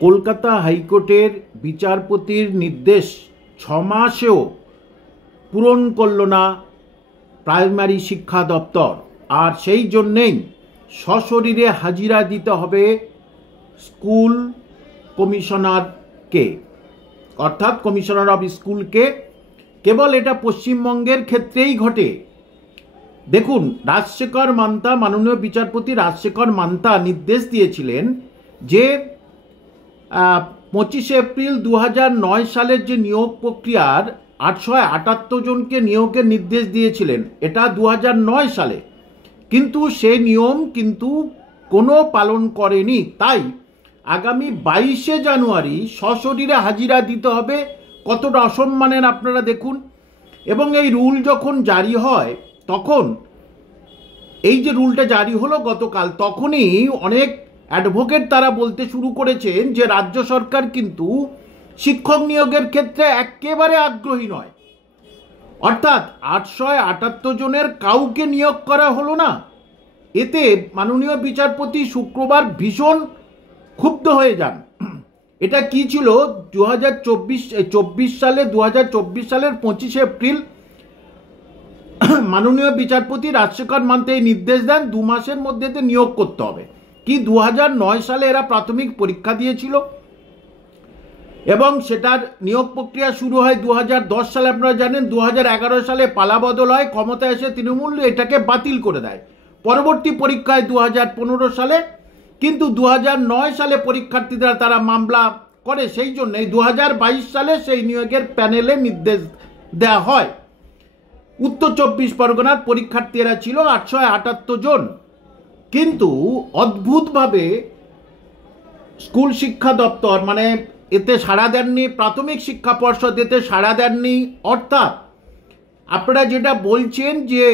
কলকাতা হাইকোর্টের বিচারপতির নির্দেশ 6 মাসেও পূরণ করল না প্রাইমারি শিক্ষা দপ্তর, আর সেই জন্যেই সশরীরে হাজিরা দিতে হবে স্কুল কমিশনারকে, অর্থাৎ কমিশনার অফ স্কুলকে। কেবল এটা পশ্চিমবঙ্গের ক্ষেত্রেই ঘটে। দেখুন, রাজশেখর মান্তা, মাননীয় বিচারপতি রাজশেখর মান্তা নির্দেশ দিয়েছিলেন যে 25 এপ্রিল 2009 সালের যে নিয়োগ প্রক্রিয়ার 878 জনকে নিয়োগের নির্দেশ দিয়েছিলেন, এটা 2009 সালে, কিন্তু সেই নিয়ম কোনো পালন করেনি। তাই আগামী 22 জানুয়ারি সশরীরে হাজিরা দিতে হবে। কতটা অসম্মানের আপনারা দেখুন। এবং এই রুল যখন জারি হয়, তখন এই যে রুলটা জারি হলো গতকাল, তখনই অনেক অ্যাডভোকেট তারা বলতে শুরু করেছেন যে রাজ্য সরকার কিন্তু শিক্ষক নিয়োগের ক্ষেত্রে একেবারে আগ্রহী নয়। অর্থাৎ 878 জনের কাউকে নিয়োগ করা হলো না। এতে মাননীয় বিচারপতি শুক্রবার ভীষণ ক্ষুব্ধ হয়ে যান। এটা কি ছিল? 2024 সালের 25 এপ্রিল মাননীয় বিচারপতি রাজশেখর মান্তা এই নির্দেশ দেন 2 মাসের মধ্যে নিয়োগ করতে হবে। কি 2009 সালে এরা প্রাথমিক পরীক্ষা দিয়েছিল এবং সেটার নিয়োগ প্রক্রিয়া শুরু হয় 2010 সালে। আপনারা জানেন 2011 সালে পালাবদল হয়, ক্ষমতায় এসে তৃণমূল এটাকে বাতিল করে দেয়। পরবর্তী পরীক্ষায় 2015 সালে, কিন্তু 2009 সালে পরীক্ষার্থীরা তারা মামলা করে, সেই জন্যই 2022 সালে সেই নিয়োগের প্যানেলে নির্দেশ দেওয়া হয়। উত্তর 24 পরগনার পরীক্ষার্থীরা ছিল 878 জন, কিন্তু অদ্ভুতভাবে স্কুল শিক্ষা দপ্তর এতে সাড়া দেননি, প্রাথমিক শিক্ষা পর্ষদ এতে সাড়া দেননি। অর্থাৎ আপনারা যেটা বলছেন যে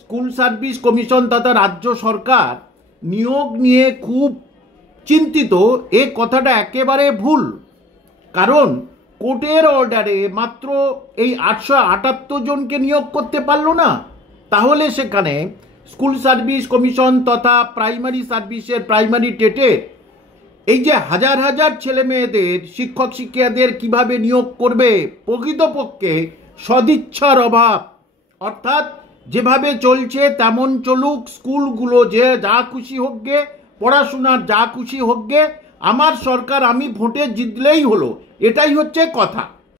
স্কুল সার্ভিস কমিশন তথা রাজ্য সরকার নিয়োগ নিয়ে খুব চিন্তিত, এ কথাটা একেবারে ভুল। কারণ কোর্টের অর্ডারে মাত্র এই 878 জনকে নিয়োগ করতে পারলো না, তাহলে সেখানে স্কুল সার্ভিস কমিশন তথা প্রাইমারি সার্ভিসের প্রাইমারি টেটের এই যে হাজার হাজার ছেলে মেয়েদের, শিক্ষক শিক্ষিকাদের কিভাবে নিয়োগ করবে? প্রকৃতপক্ষে সদিচ্ছার অভাব। অর্থাৎ যেভাবে চলছে তেমন চলুক, স্কুলগুলো যে যা খুশি হোক গে, পড়াশোনার যা খুশি হোক গে, আমার সরকার, আমি ভোটে জিতলেই হলো, এটাই হচ্ছে কথা।